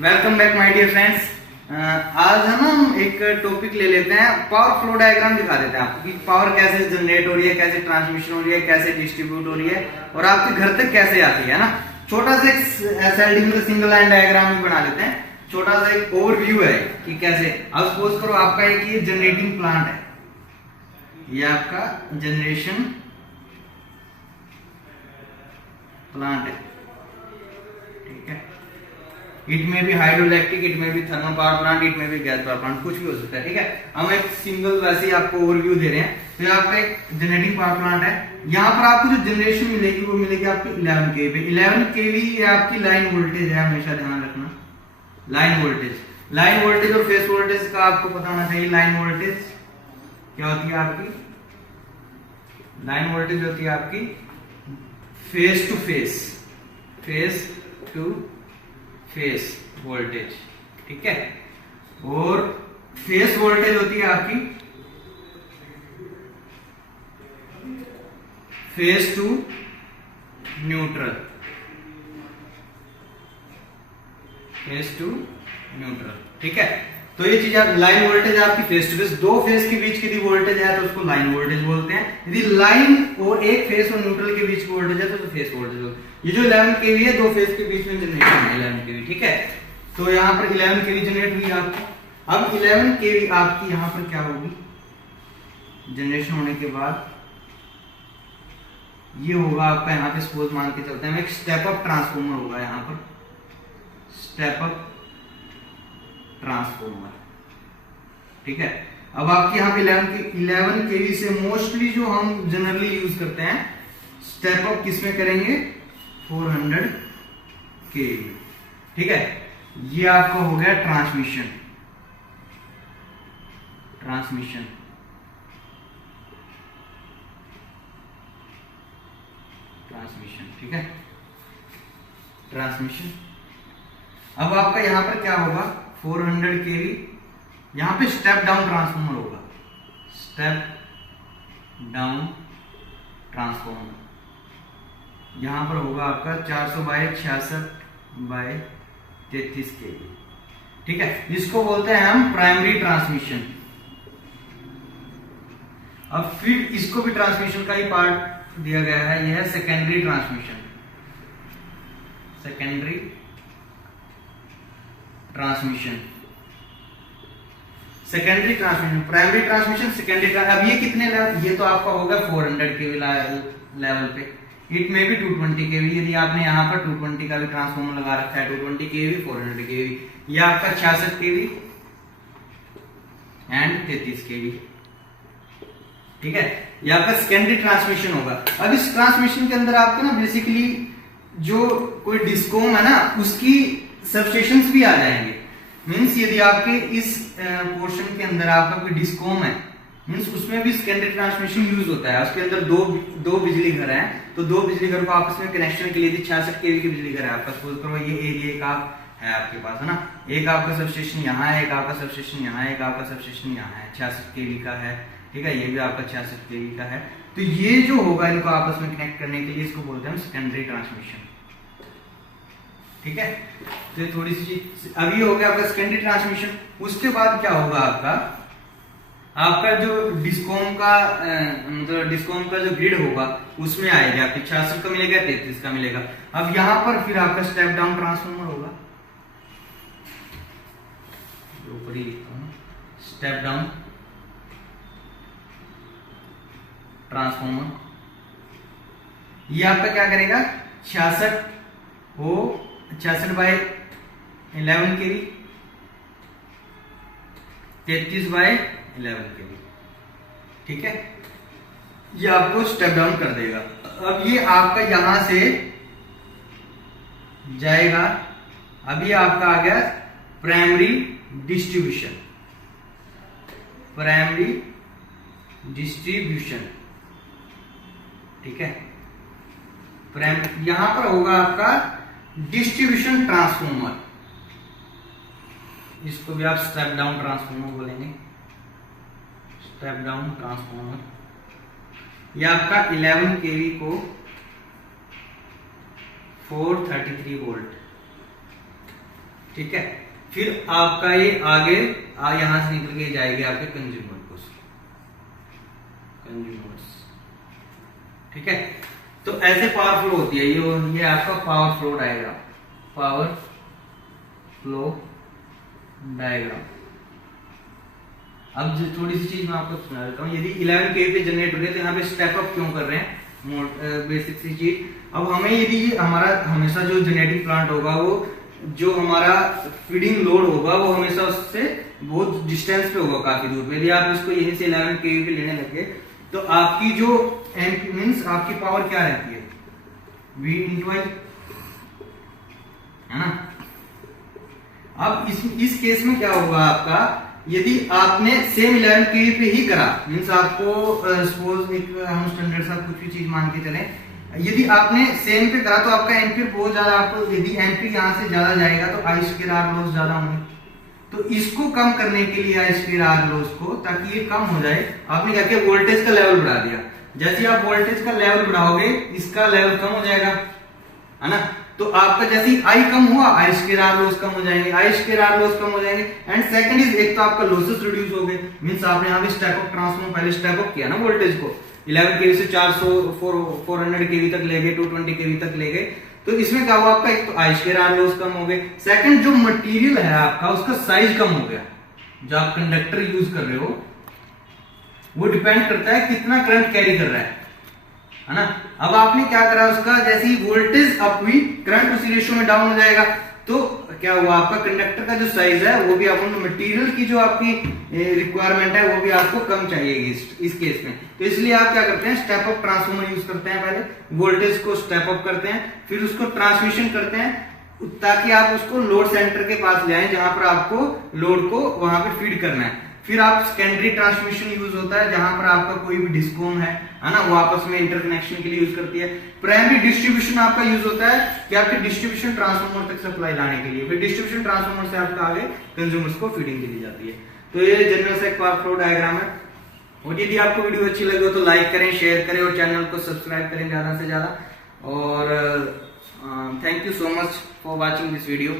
Welcome back my dear friends. आज हम एक टॉपिक ले लेते हैं, पावर फ्लो डायग्राम दिखा देते हैं आपको कि पावर कैसे जनरेट हो रही है, कैसे ट्रांसमिशन हो रही है, कैसे डिस्ट्रीब्यूट हो रही है और आपके घर तक कैसे आती है ना। छोटा सा एक एसएलडी में सिंगल लाइन डायग्राम भी बना लेते हैं, छोटा सा एक ओवरव्यू है कि कैसे। अब सपोज करो आपका एक ये जनरेटिंग प्लांट है, ये आपका जनरेशन प्लांट है, ठीक है। इट में भी हाइड्रोइलेक्ट्रिक, इट में भी थर्मल पावर प्लांट, इट में भी गैस पावर प्लांट, कुछ भी हो सकता है, ठीक है। हम एक सिंगल वैसे ही आपको ओवरव्यू दे रहे हैं। तो ये आपका एक जनरेटिंग पावर प्लांट है, यहाँ पर आपको जो जनरेशन मिलेगी वो मिलेगी आपको 11 kV पे। 11 kV ये आपकी लाइन वोल्टेज है, हमेशा ध्यान रखना। लाइन वोल्टेज और फेस वोल्टेज का आपको पता होना चाहिए। लाइन वोल्टेज क्या होती है आपकी? लाइन वोल्टेज होती है आपकी फेस टू फेस वोल्टेज, ठीक है। और फेस वोल्टेज होती है आपकी फेस टू न्यूट्रल, ठीक है। तो ये चीज लाइन वोल्टेज आपकी फेस टू फेस, दो फेस के बीच की वोल्टेज है तो उसको लाइन वोल्टेज बोलते हैं। यदि लाइन और एक फेस और न्यूट्रल के बीच की वोल्टेज है तो फेस वोल्टेज बोलते हैं। ये जो 11 kV है, दो फेस के बीच में जनरेशन है 11 kV, ठीक है। तो यहाँ पर 11 kV जनरेट हुई आपकी। अब 11 kV आपकी यहाँ पर क्या होगी? जनरेशन होने के बाद ये होगा आपका, यहाँ पे सपोज मान के चलते हैं, एक स्टेप अप ट्रांसफॉर्मर होगा यहाँ पर, स्टेप अप ट्रांसफॉर्मर, ठीक है। अब आपके यहाँ पे 11 kV से मोस्टली जो हम जनरली यूज करते हैं स्टेप अप किसमें करेंगे? 400 kV, ठीक है। ये आपका हो गया ट्रांसमिशन, ठीक है, ट्रांसमिशन। अब आपका यहां पर क्या होगा? 400 kV, यहां पे स्टेप डाउन ट्रांसफॉर्मर होगा, स्टेप डाउन ट्रांसफॉर्मर। यहां पर होगा आपका 400/66/33 kV, ठीक है। इसको बोलते हैं हम प्राइमरी ट्रांसमिशन। अब फिर इसको भी ट्रांसमिशन का ही पार्ट दिया गया है, यह है secondary transmission. Primary transmission, secondary. अब ये कितने लेवल? ये तो आपका होगा 400 kV लेवल पे। इट में भी 220 kV, यदि आपने यहाँ पर 220 का भी ट्रांसफॉर्मर लगा रखा है, 220 kV 400 kV। ये आपका 66 kV एंड 33 kV, ठीक है। ये आपका सेकेंडरी ट्रांसमिशन होगा। अब इस ट्रांसमिशन के अंदर आपको ना बेसिकली जो कोई डिस्कॉम है ना, उसकी सबस्टेशंस भी आ जाएंगे। मींस यदि आपके इस पोर्शन के अंदर आपका कोई डिस्कॉम है, मींस उसमें भी सेकेंडरी ट्रांसमिशन यूज होता है। उसके अंदर दो बिजली घर हैं, तो दो बिजली घर को आपस में कनेक्शन के लिए 66 kV की बिजली घर है आपका। सपोज करो ये एरिया का है आपके पास, है ना। एक आपका सबस्टेशन यहाँ है, एक आपका सबस्टेशन यहाँ है, एक आपका सबस्टेशन यहाँ है, 66 kV का है, ठीक है। ये भी आपका 66 kV का है। तो ये जो होगा इनको आपस में कनेक्ट करने के लिए इसको बोलते हैं सेकेंडरी ट्रांसमिशन, ठीक है। तो थोड़ी सी चीज अभी हो गया आपका सेकेंडरी ट्रांसमिशन। उसके बाद क्या होगा आपका जो डिस्कॉम का मतलब डिस्कॉम का जो ग्रिड होगा उसमें आएगा आपके 66 का मिलेगा, 33 का मिलेगा। अब यहां पर फिर आपका स्टेप डाउन ट्रांसफॉर्मर होगा, ऊपर ही लिखता हूं, स्टेप डाउन ट्रांसफॉर्मर। ये आपका क्या करेगा? 66/11 kV, 33/11 kV, ठीक है। ये आपको स्टेप डाउन कर देगा। अब ये आपका यहां से जाएगा। अब ये आपका आ गया प्राइमरी डिस्ट्रीब्यूशन, ठीक है। यहां पर होगा आपका डिस्ट्रीब्यूशन ट्रांसफॉर्मर, इसको भी आप स्टेप डाउन ट्रांसफॉर्मर बोलेंगे, स्टेप डाउन ट्रांसफॉर्मर। ये आपका 11 kV को 433 वोल्ट ठीक है। फिर आपका ये आगे यहां से निकल के जाएगी आपके कंज्यूमर को, कंज्यूमर्स, ठीक है। तो ऐसे पावर फ्लो होती है ये आपका power flow diagram, power flow diagram. अब थोड़ी सी चीज मैं आपको सुना देता हूँ। यदि 11 kV पे जनरेट हो रही है तो यहाँ पे स्टेप अप क्यों कर रहे हैं, बेसिक सी चीज। अब हमें यदि हमारा हमेशा जो जनरेटिंग प्लांट होगा वो जो हमारा फीडिंग लोड होगा वो हमेशा उससे बहुत डिस्टेंस पे होगा, काफी दूर पे। यदि आप इसको यहीं से 11 kV पे लेने लगे तो आपकी जो मीन्स आपकी पावर क्या रहती है, V × I, है ना। अब इस केस में क्या होगा आपका, यदि आपने सेम 11 kV पे ही करा, मीन्स आपको सपोज एक हम स्टैंडर्ड सा कुछ भी चीज मान के चले, यदि आपने सेम पे करा तो आपका एम्पीयर बहुत ज्यादा, आपको यदि एम्पीयर यहाँ से ज्यादा जाएगा तो I2R लॉस ज्यादा होंगे। तो इसको कम करने के लिए I2R लॉस को, ताकि ये कम हो जाए, आपने क्या किया, वोल्टेज का लेवल बढ़ा दिया। जैसे आप वोल्टेज का लेवल बढ़ाओगे इसका लेवल कम हो जाएगा, है ना। तो आपका जैसे ही I कम हुआ I2R लॉस कम हो जाएंगे, I2R लॉस कम हो जाएंगे। एंड सेकंड इज, एक तो आपका लॉसेस रिड्यूस हो गए, मींस आपने यहाँ पे स्टेप अप ट्रांसफॉर्मर पहले स्टेप अप किया ना वोल्टेज को, 11 kV से 400 kV तक ले गए, 220 kV तक ले गए। तो इसमें क्या हुआ आपका, एक तो I2R लॉस कम हो गए, सेकंड जो मटेरियल है आपका उसका साइज कम हो गया। जो आप कंडक्टर यूज कर रहे हो वो डिपेंड करता है कितना करंट कैरी कर रहा है ना। अब आपने क्या करा, उसका जैसे ही वोल्टेज अप हुई करंट उसी रेशियो में डाउन हो जाएगा। तो क्या हुआ, आपका कंडक्टर का जो साइज है वो भी आपको, मटेरियल की जो आपकी रिक्वायरमेंट है वो भी आपको कम चाहिए इस केस में। तो इसलिए आप क्या करते हैं, स्टेप अप ट्रांसफॉर्मर यूज करते हैं, पहले वोल्टेज को स्टेप अप करते हैं, फिर उसको ट्रांसमिशन करते हैं, ताकि आप उसको लोड सेंटर के पास ले आए जहां पर आपको लोड को वहां पे फीड करना है। फिर आप सेकेंडरी ट्रांसमिशन यूज होता है, जहां पर आपका कोई भी डिस्कॉम है ना, वो आपस में इंटरकनेक्शन के लिए यूज करती है। प्राइमरी डिस्ट्रीब्यूशन आपका यूज होता है कि आपके डिस्ट्रीब्यूशन ट्रांसफार्मर तक सप्लाई लाने के लिए, फिर डिस्ट्रीब्यूशन ट्रांसफार्मर से आपका आगे कंज्यूमर्स को फीडिंग दी जाती है। तो ये जनरल सा एक पावर फ्लो डायग्राम है। और यदि आपको वीडियो अच्छी लगी हो तो लाइक करें, शेयर करें और चैनल को सब्सक्राइब करें ज्यादा से ज्यादा। और thank you so much for watching this video.